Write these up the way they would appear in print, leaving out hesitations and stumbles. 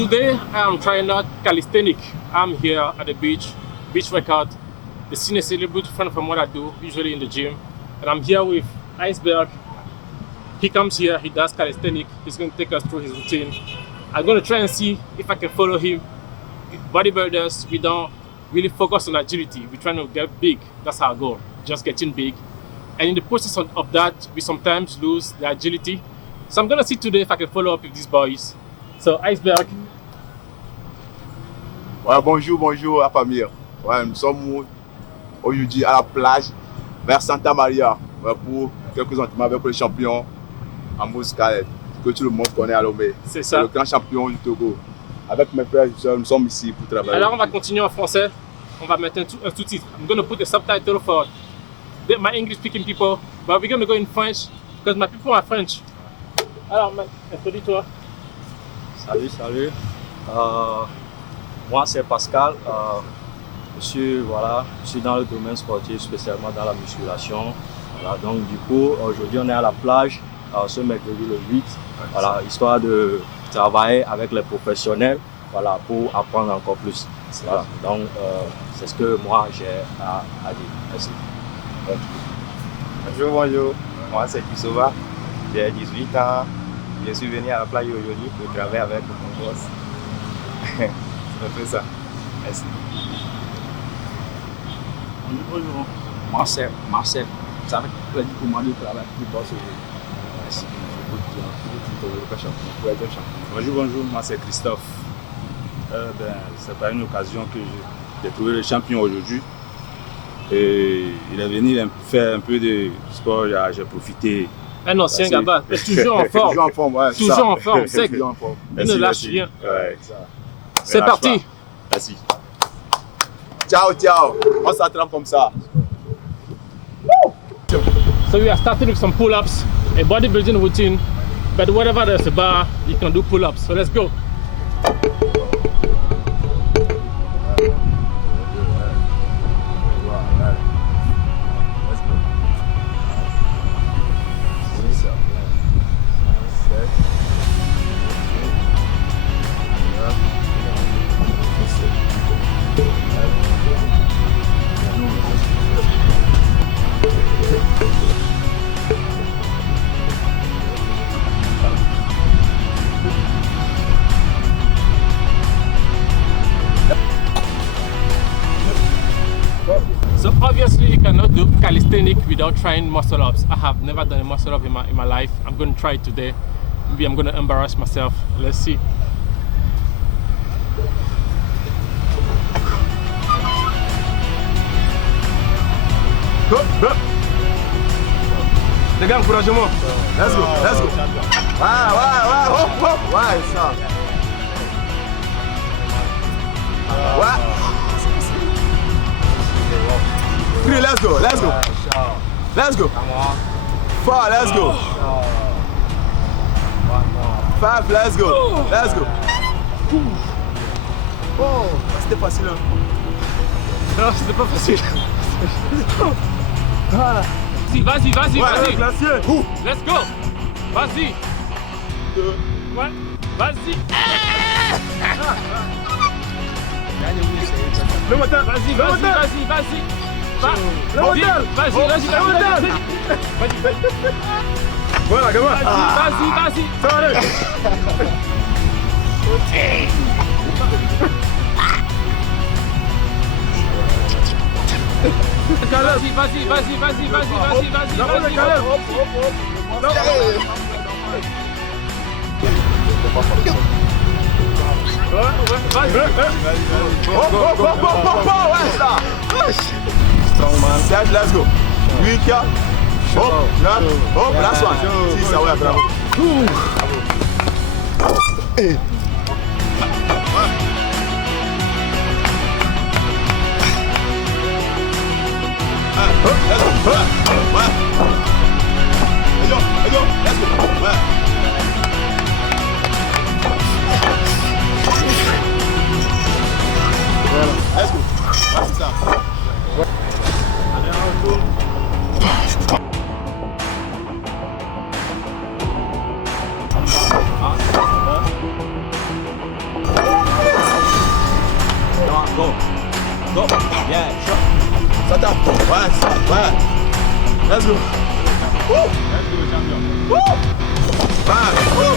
Today I'm trying out calisthenics. I'm here at the beach workout. The scene is a little bit different from what I do usually in the gym. And I'm here with Iceberg. He comes here, he does calisthenics. He's going to take us through his routine. I'm going to try and see if I can follow him. Bodybuilders, we don't really focus on agility. We're trying to get big. That's our goal, just getting big. And in the process of that, we sometimes lose the agility. So I'm going to see today if I can follow up with these boys. So, Iceberg. Ouais, bonjour à famille. Ouais, nous sommes aujourd'hui à la plage vers Santa Maria pour quelques entraînements avec le champion Amos Khaled, que tout le monde connaît à Lomé. C'est ça. Le grand champion du Togo. Avec mes frères et soeurs, nous sommes ici pour travailler. Alors, on va continuer en français. On va mettre un sous-titre. I'm going to put a subtitle for my English-speaking people, but we're going to go in French because my people are French. Alors, introduis-toi. Salut. Moi, c'est Pascal. Je suis dans le domaine sportif, spécialement dans la musculation. Voilà, donc, du coup, aujourd'hui, on est à la plage, ce mercredi le 8, voilà, histoire de travailler avec les professionnels, voilà, pour apprendre encore plus. Voilà, donc, c'est ce que moi, j'ai à dire. Merci. Bonjour. Moi, c'est Kisova. J'ai 18 ans. Je suis venu à la plage aujourd'hui pour travailler avec mon boss. C'est un peu ça. Merci. Bonjour, moi c'est Marcel. C'est avec plaisir pour moi de travailler avec le boss aujourd'hui. Bonjour, moi c'est Christophe. C'est pas une occasion que j'ai trouvé le champion aujourd'hui. Et il est venu faire un peu de sport, j'ai profité. Un ancien gamin, toujours en forme. Toujours en forme, ouais. Toujours en forme, sec. Toujours en forme. Il ne lâche rien. Ouais. C'est parti. Merci. Ciao. On s'attrape comme ça. So we are starting with some pull-ups, a bodybuilding routine, but wherever there's a bar, you can do pull-ups. So let's go. So obviously you cannot do calisthenics without trying muscle ups. I have never done a muscle up in my life. I'm going to try it today. Maybe I'm going to embarrass myself. Let's see. Go. Les gars, encouragement. Let's go. Ouais, hop. Ouais, ça. Ouais. Three, let's go. Come on. 4, let's go. 5, let's go. Oh, c'était facile. Non, c'était pas facile. Voilà. Vas-y. Glacier. Let's go. Vas-y. 2. Ouais. Vas-y. Le moteur. Vas-y. Voilà, gamin. Vas-y. Ça va aller. Ouais, ça. Strong man. Serge, let's go. Weak. Hop, last one. Si, ça va, bravo. Let's go. C'est ça. Go. Go. Yeah, shot. Ça tape. Ouais, ça, ouais. Let's go. Woo. Let's go, champion. Woo. Bang. Woo.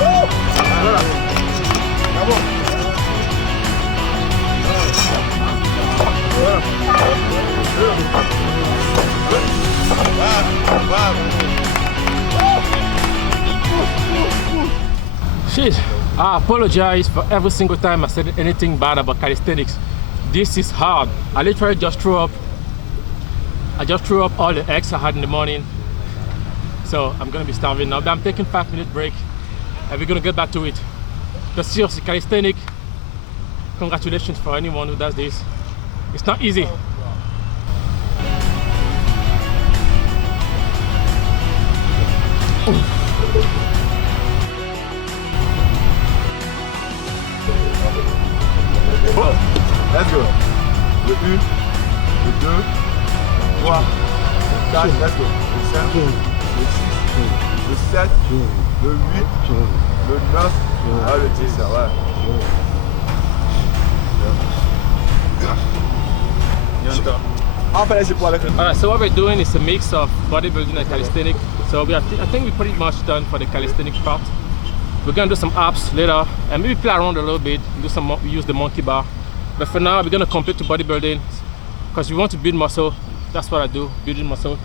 Woo. Voilà. Bravo. Shit, I apologize for every single time I said anything bad about calisthenics. This is hard. I literally just threw up. I just threw up all the eggs I had in the morning. So I'm gonna be starving now. But I'm taking 5-minute break and we're gonna get back to it. But seriously, calisthenic, congratulations for anyone who does this. It's not easy. Let's go. Le 1, le 2, 3, le 4, let's go. Le 5, le 6, le 7, le 8, le 9, le 10, ouais. Alright, so what we're doing is a mix of bodybuilding and calisthenic. So I think we're pretty much done for the calisthenic part. We're gonna do some abs later and maybe play around a little bit, use the monkey bar. But for now, we're gonna compete to bodybuilding because we want to build muscle. That's what I do, building muscle.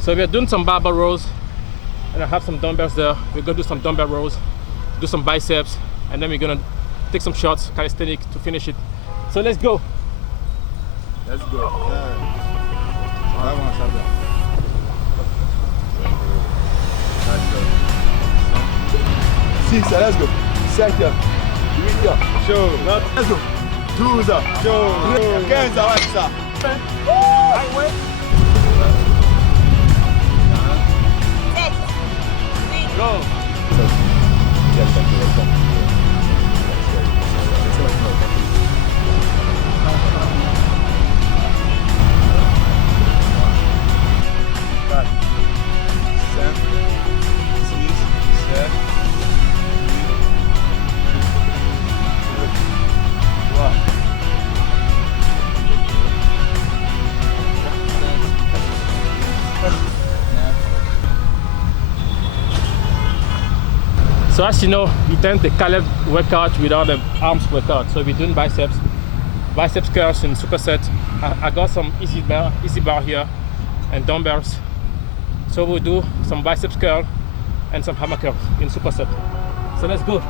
So we're doing some barbell rows and I have some dumbbells there. We're gonna do some dumbbell rows, do some biceps, and then we're gonna take some shots, calisthenic, to finish it. So let's go. Let's go. Vraiment, champion. 6, let's go. 5, 8, Show. let's go. 12, Show. 15, ouais, c'est ça. So as you know, we tend the Caleb workout without the arms workout. So we're doing biceps curls in superset. I got some easy bar here and dumbbells. So we'll do some biceps curl and some hammer curls in superset. So let's go.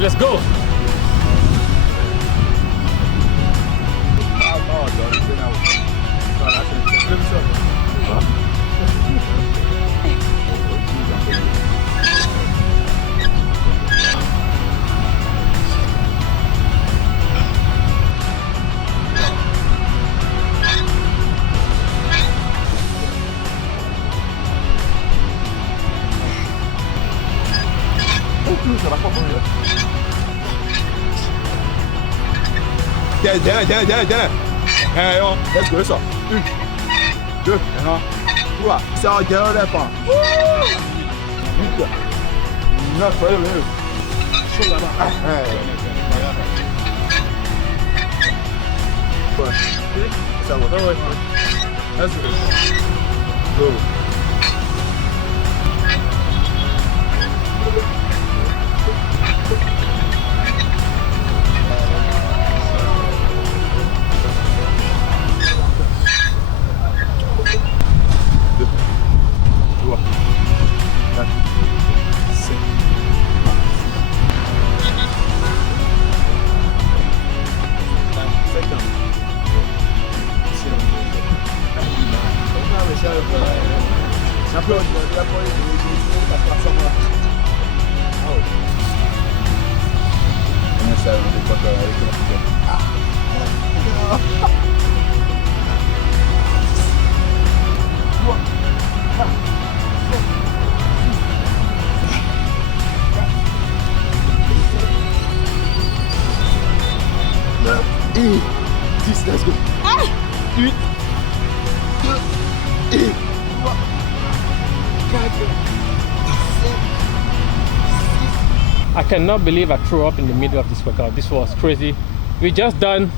Let's go. Derrière. Let's go, ça. 1, 2, 3. C'est en derrière les pas. 8, 9, chaud là-bas. Ça va. Let's go. Go. Let's go. Et 10, let's go. 8, 2, et 3, 4, 6. I cannot believe I threw up in the middle of this workout. This was crazy. We just done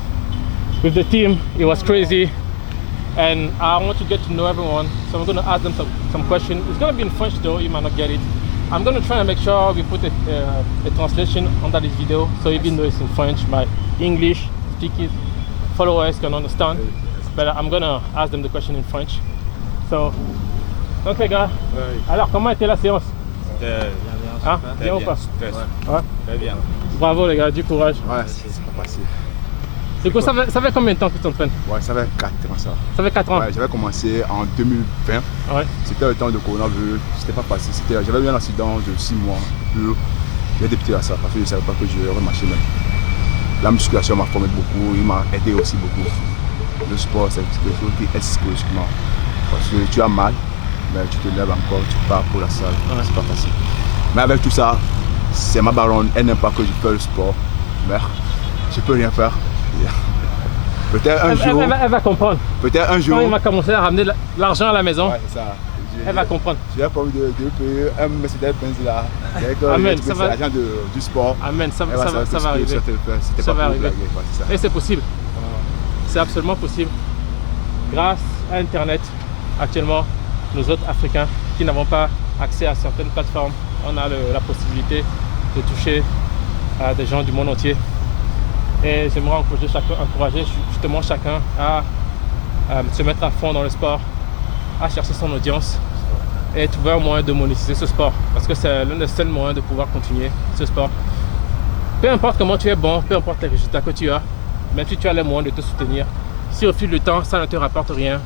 with the team. It was crazy. And I want to get to know everyone. So I'm going to ask them some questions. It's going to be in French though, you might not get it. I'm going to try and make sure we put a translation under this video. So even though it's in French, my English speaking followers can understand. But I'm going to ask them the question in French. So, donc les gars, alors comment était la séance? Hein? Bien ou pas? Ouais. Très bien. Bravo les gars, du courage. Ouais, c'est pas facile. Du coup, ça fait combien de temps que tu t'entraînes? Ouais, ça fait 4 ans ça. Ça fait 4 ans? Ouais, j'avais commencé en 2020. Ouais. C'était le temps de coronavirus, c'était pas facile. J'avais eu un accident de 6 mois. J'ai débuté à ça parce que je ne savais pas que je remarchais même. La musculation m'a formé beaucoup, il m'a aidé aussi beaucoup. Le sport, c'est quelque chose qui aide psychologiquement. Parce que tu as mal, mais tu te lèves encore, tu pars pour la salle. Ouais. C'est pas facile. Mais avec tout ça, c'est ma baronne, elle n'aime pas que je fasse le sport. Mais je peux rien faire. Peut-être un jour. Elle va comprendre. Peut-être un jour. Quand il va commencer à ramener l'argent à la maison, ouais, c'est ça. Elle va comprendre. J'ai pas envie de payer un Mercedes-Benz là. Amen. C'est l'agent du sport. Amen. Ça va arriver. Ça va arriver. Et c'est possible. C'est absolument possible. Grâce à Internet, actuellement, nous autres Africains qui n'avons pas accès à certaines plateformes, on a la possibilité de toucher à des gens du monde entier. Et j'aimerais encourager justement chacun à se mettre à fond dans le sport, à chercher son audience et trouver un moyen de monétiser ce sport. Parce que c'est l'un des seuls moyens de pouvoir continuer ce sport. Peu importe comment tu es bon, peu importe les résultats que tu as, même si tu as les moyens de te soutenir, si au fil du temps ça ne te rapporte rien,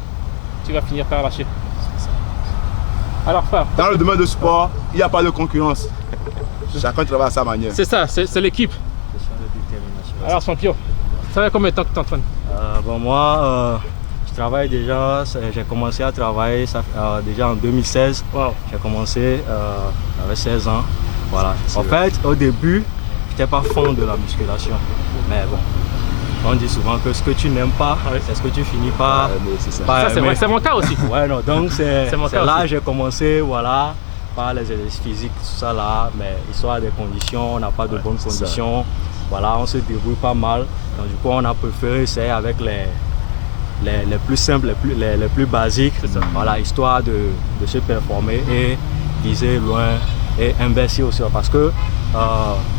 tu vas finir par lâcher. Alors frère, dans le domaine du sport, il n'y a pas de concurrence. Chacun travaille à sa manière. C'est ça, c'est l'équipe. Alors champion, ça fait combien de temps que tu t'entraînes? Bon, moi, je travaille déjà, j'ai commencé à travailler déjà en 2016. Wow. J'ai commencé, j'avais 16 ans. Voilà. En fait, au début, je n'étais pas fan de la musculation. Mais bon, on dit souvent que ce que tu n'aimes pas, c'est ce que tu finis par. Ça, c'est vrai, c'est mon cas aussi. Ouais, non, donc c'est là que j'ai commencé, voilà, par les exercices physiques, tout ça là. Mais histoire des conditions, on n'a pas de bonnes conditions. Voilà, on se débrouille pas mal. Donc du coup, on a préféré essayer avec les plus simples, les plus basiques. Voilà, histoire de se performer et viser loin et investir aussi. Parce que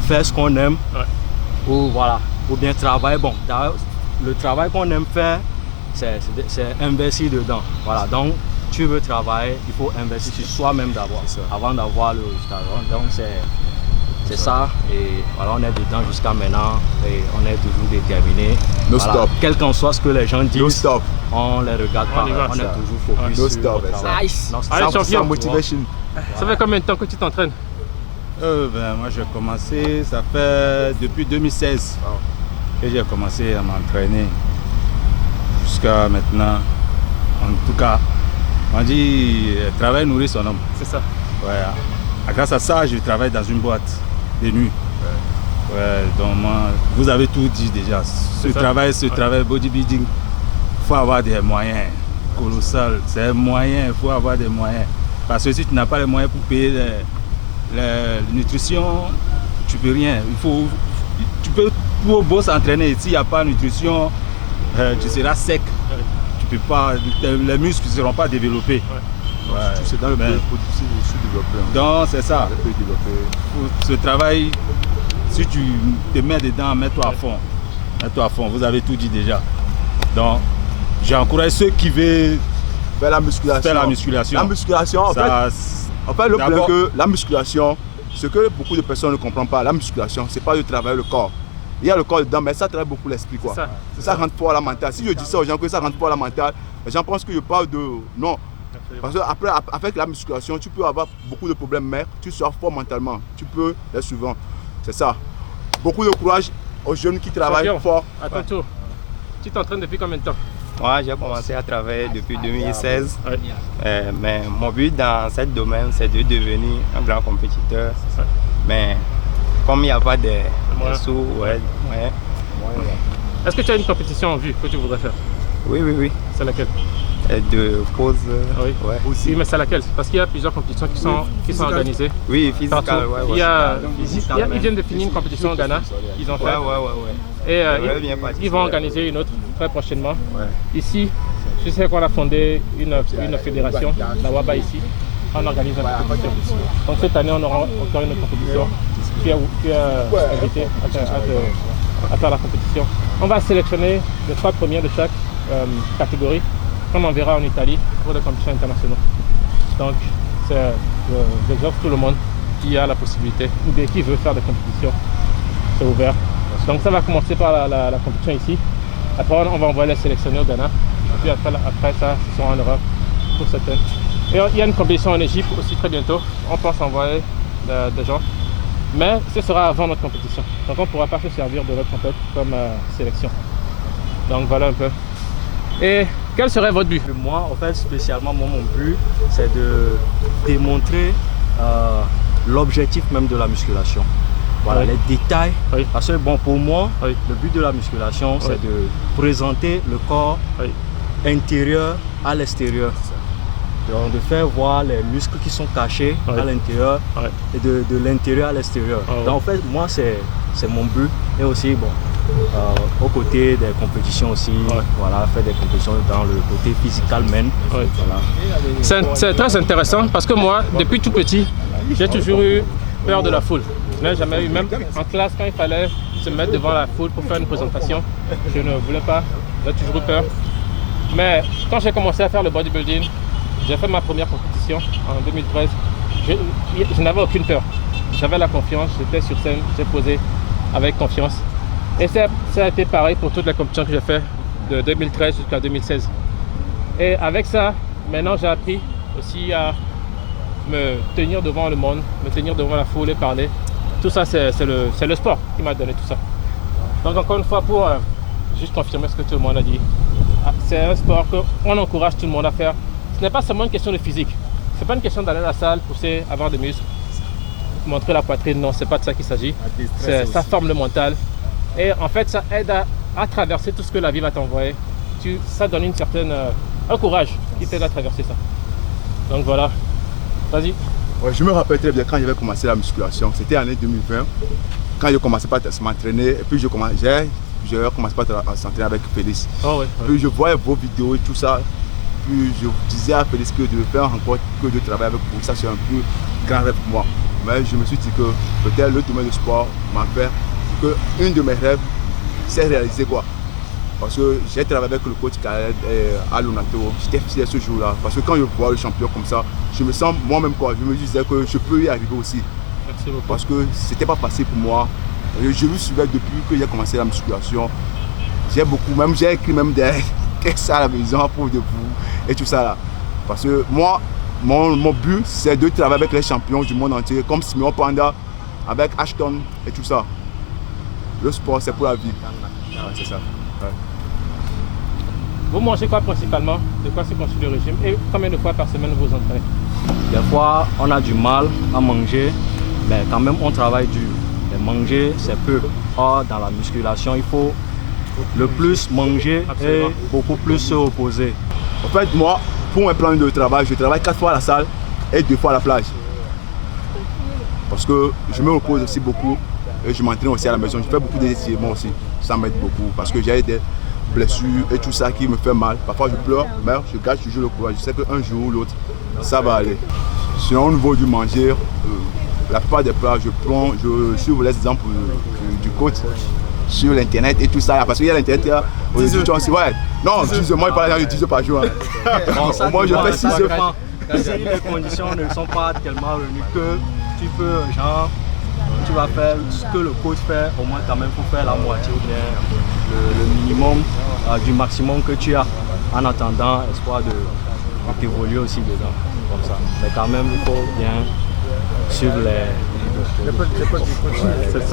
faire ce qu'on aime, ou bien travailler, bon, le travail qu'on aime faire, c'est investir dedans. Voilà, donc tu veux travailler, il faut investir sur soi-même d'abord, avant d'avoir le résultat. Donc c'est ça, et voilà, on est dedans jusqu'à maintenant et on est toujours déterminé. No stop. Quel qu'en soit ce que les gens disent, no stop. On les regarde pas, on est toujours focus no sur stop. le travail. Nice. Allez, champion. Motivation. Ça fait combien de temps que tu t'entraînes? Moi j'ai commencé, ça fait depuis 2016 que j'ai commencé à m'entraîner jusqu'à maintenant. En tout cas, on dit travail nourrit son homme. C'est ça. Ouais. Grâce à ça, je travaille dans une boîte de nuit. Ouais, donc moi, vous avez tout dit déjà. Ce travail bodybuilding, il faut avoir des moyens colossaux. C'est un moyen, il faut avoir des moyens. Parce que si tu n'as pas les moyens pour payer la nutrition, tu peux rien. Tu peux pour beau s'entraîner. S'il n'y a pas de nutrition, tu seras sec. Tu peux pas, les muscles ne seront pas développés. C'est dans le pays pour se développer. Donc c'est ça. Ce travail, si tu te mets dedans, mets-toi à fond. Mets-toi à fond, vous avez tout dit déjà. Donc j'encourage ceux qui veulent faire la musculation. La musculation, en fait, le problème que la musculation, ce que beaucoup de personnes ne comprennent pas, la musculation, c'est pas de travailler le corps. Il y a le corps dedans, mais ça travaille beaucoup l'esprit. Ça rentre fort à la mentale. Si je dis ça aux gens que ça rentre fort à la mentale, les gens pensent que je parle de... Non. Parce qu'après, avec la musculation, tu peux avoir beaucoup de problèmes, mais tu seras fort mentalement. Tu peux être souvent. C'est ça. Beaucoup de courage aux jeunes qui travaillent fort. À ton tour. Tu t'entraînes depuis combien de temps? Moi, j'ai commencé à travailler depuis 2016. Mais mon but dans ce domaine, c'est de devenir un grand compétiteur. Mais comme il n'y a pas de sous, Est-ce que tu as une compétition en vue que tu voudrais faire? Oui, oui, oui. C'est laquelle? De pause. Oui. Ouais. Oui, mais c'est laquelle? Parce qu'il y a plusieurs compétitions qui sont organisées. Oui, physical, Partout. ouais. Ils viennent de finir une compétition au Ghana. Ils ont fait. Ouais. Et J'aimerais bien ils participer. vont organiser une autre très prochainement. Ouais. Ici, je sais qu'on a fondé une fédération, la WABA ici. On organise une compétition. Donc cette année, on aura encore une autre compétition. Tu es invité à faire la compétition. On va sélectionner les 3 premiers de chaque catégorie, comme on verra en Italie, pour des compétitions internationales. Donc, j'exhorte tout le monde qui a la possibilité ou bien qui veut faire des compétitions. C'est ouvert. Donc ça va commencer par la compétition ici. Après, on va envoyer les sélectionnés au Ghana. Et puis après ça, ce sera en Europe pour certaines. Et il y a une compétition en Égypte aussi très bientôt. On pense envoyer des gens. Mais ce sera avant notre compétition. Donc on ne pourra pas se servir de notre compétition comme sélection. Donc voilà un peu. Et quel serait votre but? Moi, en fait, spécialement, mon but, c'est de démontrer l'objectif même de la musculation. Voilà, les détails. Oui. Parce que bon, pour moi, Oui. le but de la musculation, c'est de présenter le corps intérieur à l'extérieur. Donc de faire voir les muscles qui sont cachés à l'intérieur et de l'intérieur à l'extérieur. Donc en fait, moi, c'est mon but. Et aussi, bon, aux côtés des compétitions aussi, voilà, faire des compétitions dans le côté physical men. Voilà. C'est très intéressant parce que moi, depuis tout petit, j'ai toujours eu peur de la foule. Je n'ai jamais eu, même en classe, quand il fallait se mettre devant la foule pour faire une présentation, je ne voulais pas, j'ai toujours eu peur. Mais quand j'ai commencé à faire le bodybuilding, j'ai fait ma première compétition en 2013. Je n'avais aucune peur. J'avais la confiance, j'étais sur scène, j'ai posé avec confiance. Et ça a été pareil pour toutes les compétitions que j'ai fait de 2013 jusqu'à 2016. Et avec ça, maintenant j'ai appris aussi à me tenir devant le monde, me tenir devant la foule et parler. Tout ça, c'est le sport qui m'a donné tout ça. Donc encore une fois, pour juste confirmer ce que tout le monde a dit, c'est un sport qu'on encourage tout le monde à faire. Ce n'est pas seulement une question de physique. Ce n'est pas une question d'aller à la salle, pousser, avoir des muscles, montrer la poitrine. Non, ce n'est pas de ça qu'il s'agit. Ça forme le mental. Et en fait, ça aide à traverser tout ce que la vie va t'envoyer. Ça donne un courage qui t'aide à traverser ça. Donc voilà. Vas-y. Ouais, je me rappelle très bien quand j'avais commencé la musculation. C'était l'année 2020. Quand je commençais pas à m'entraîner, et puis je commençais pas à s'entraîner avec Félix. Puis je voyais vos vidéos et tout ça. Puis je disais à Félix que je devais faire encore que de travailler avec vous. Ça, c'est un peu grand rêve pour moi. Mais je me suis dit que peut-être le domaine du sport m'a fait que une de mes rêves s'est réalisée quoi. Parce que j'ai travaillé avec le coach Khaled à Lonato. J'étais fier ce jour-là. Parce que quand je vois le champion comme ça, je me sens moi-même quoi. Je me disais que je peux y arriver aussi. Merci beaucoup. Parce que c'était pas facile pour moi. Je vous suivais depuis que j'ai commencé la musculation. J'ai écrit même des textes à la maison pour de vous et tout ça là. Parce que moi, mon but c'est de travailler avec les champions du monde entier, comme Simeon Panda, avec Ashton et tout ça. Le sport c'est pour la vie. C'est ça. Vous mangez quoi principalement? De quoi se constitue le régime? Et combien de fois par semaine vous entraînez? Des fois, on a du mal à manger, mais quand même, on travaille dur. Mais manger, c'est peu. Or, dans la musculation, il faut le plus manger et beaucoup plus se reposer. En fait, moi, pour un plan de travail, je travaille 4 fois à la salle et 2 fois à la plage. Parce que je me repose aussi beaucoup et je m'entraîne aussi à la maison. Je fais beaucoup d'étirements aussi. Ça m'aide beaucoup parce que j'ai des blessures et tout ça qui me fait mal. Parfois je pleure, mais je garde toujours le courage. Je sais qu'un jour ou l'autre, ça va aller. Sinon au niveau du manger, la plupart des plats, je suis les exemples du coach sur l'internet et tout ça. Parce qu'il y a l'internet, non, 10 moi il parle de 10 heures par jour. Bon, ça, moi je fais 6 heures. Si les conditions ne sont pas tellement revenues que tu peux, genre, tu vas faire ce que le coach fait, au moins quand même pour faire la moitié ou bien le minimum du maximum que tu as en attendant espoir de t'évoluer aussi dedans, comme ça. Mais quand même, il faut bien suivre les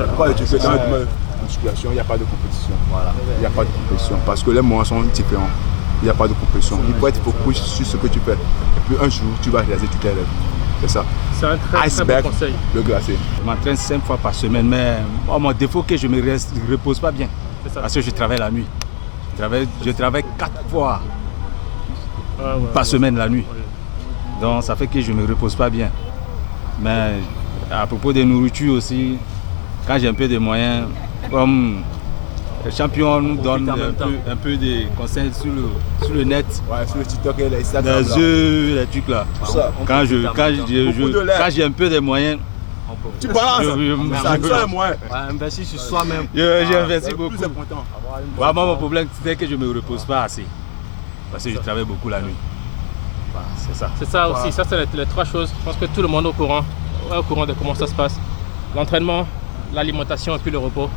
Pourquoi tu fais dans le domaine de musculation, il n'y a pas de compétition. Voilà. Il n'y a pas de compétition parce que les moyens sont différents. Il n'y a pas de compétition. Il faut être focus sur ce que tu fais. Et puis un jour, tu vas réaliser tous tes rêves. C'est ça. C'est un très bon conseil. Le glacé. Je m'entraîne 5 fois par semaine, mais mon défaut que je ne me repose pas bien. Parce que je travaille la nuit. Je travaille 4 fois par semaine la nuit. Donc ça fait que je ne me repose pas bien. Mais à propos des nourritures aussi, quand j'ai un peu de moyens, comme les champions nous donnent un peu de conseils sur le net. Ouais, sur le TikTok et l'Instagram. Les œufs, les trucs là. Quand j'ai un peu de moyens, tu balances. Ça les moyens. Investir sur soi-même. J'ai investi beaucoup. Vraiment, mon problème, c'est que je ne me repose pas assez. Parce que je travaille beaucoup la nuit. C'est ça. C'est ça aussi, ça c'est les 3 choses. Je pense que tout le monde est au courant de comment ça se passe. L'entraînement, l'alimentation et puis le repos.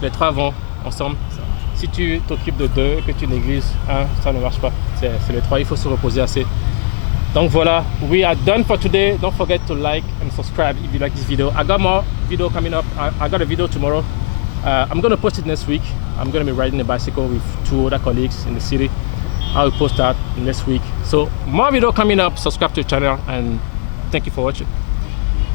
Les 3 vont ensemble. Si tu t'occupes de 2 et que tu négliges 1, ça ne marche pas. C'est les 3, il faut se reposer assez. Donc voilà, we are done for today. Don't forget to like and subscribe if you like this video. I got more video coming up. I got a video tomorrow. I'm going to post it next week. I'm going to be riding a bicycle with 2 other colleagues in the city. I will post that next week. So more video coming up. Subscribe to the channel and thank you for watching.